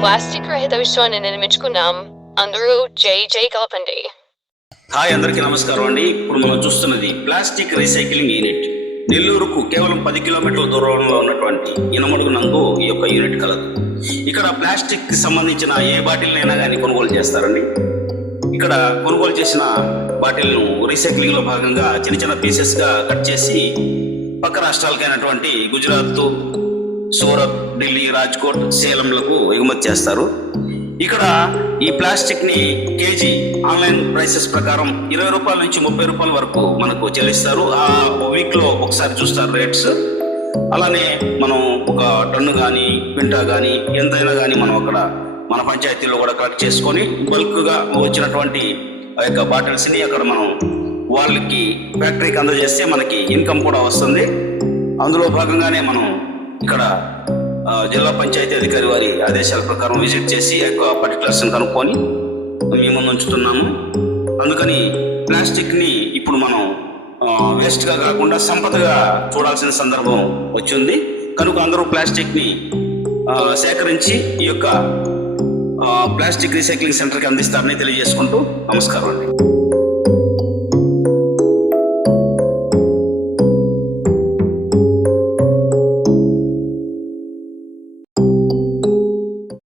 Plastic రహిత విశ్వాన్ని నిర్మించుకున్నాం. అందరూ జై జై కలపండి. హాయ్, అందరికీ నమస్కారం అండి. ఇప్పుడు మనం చూస్తున్నది ప్లాస్టిక్ రీసైక్లింగ్ యూనిట్. నెల్లూరుకు కేవలం 10 కిలోమీటర్ల దూరంలో ఉన్నటువంటి ఇనమడుగు నందు ఈ యొక్క యూనిట్ కలదు. ఇక్కడ ప్లాస్టిక్ సంబంధించిన ఏ బాటిల్నైనా కానీ కొనుగోలు చేస్తారండి. ఇక్కడ కొనుగోలు చేసిన బాటిల్ను రీసైక్లింగ్లో భాగంగా చిన్న చిన్న పీసెస్గా కట్ చేసి పక్క రాష్ట్రాలకైనటువంటి గుజరాత్, సూరత్, ఢిల్లీ, రాజ్కోట్, సేలంలకు ఎగుమతి చేస్తారు. ఇక్కడ ఈ ప్లాస్టిక్ ని కేజీ ఆన్లైన్ ప్రైసెస్ ప్రకారం 20 రూపాయల నుంచి 30 రూపాయల వరకు మనకు చెల్లిస్తారు. ఆ వీక్ లో ఒకసారి చూస్తారు రేట్స్. అలానే మనం ఒక టన్ను కానీ క్వింటా కానీ ఎంతైనా కానీ మనం అక్కడ మన పంచాయతీలో కూడా కలెక్ట్ చేసుకొని బల్క్ గా వచ్చినటువంటి ఆ యొక్క బాటిల్స్ ని అక్కడ మనం వాళ్ళకి ఫ్యాక్టరీకి అందజేస్తే మనకి ఇన్కమ్ కూడా వస్తుంది. అందులో భాగంగానే మనం ఇక్కడ జిల్లా పంచాయతీ అధికారి వారి ఆదేశాల ప్రకారం విజిట్ చేసి ఆ యొక్క పర్టికులర్స్ కనుక్కొని మీ ముందు ఉంచుతున్నాము. అందుకని ప్లాస్టిక్ ని ఇప్పుడు మనం వేస్ట్ గా కాకుండా సంపదగా చూడాల్సిన సందర్భం వచ్చింది. కనుక అందరూ ప్లాస్టిక్ ని సేకరించి ఈ యొక్క ప్లాస్టిక్ రీసైక్లింగ్ సెంటర్కి అందిస్తారని తెలియజేసుకుంటూ నమస్కారం అండి.